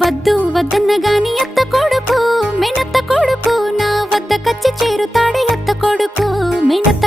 వద్దు వద్దన్న గాని అత్త కొడుకు మేనత్త కొడుకు నా వద్ద కచ్చి చేరుతాడే అత్త కొడుకు మేనత్త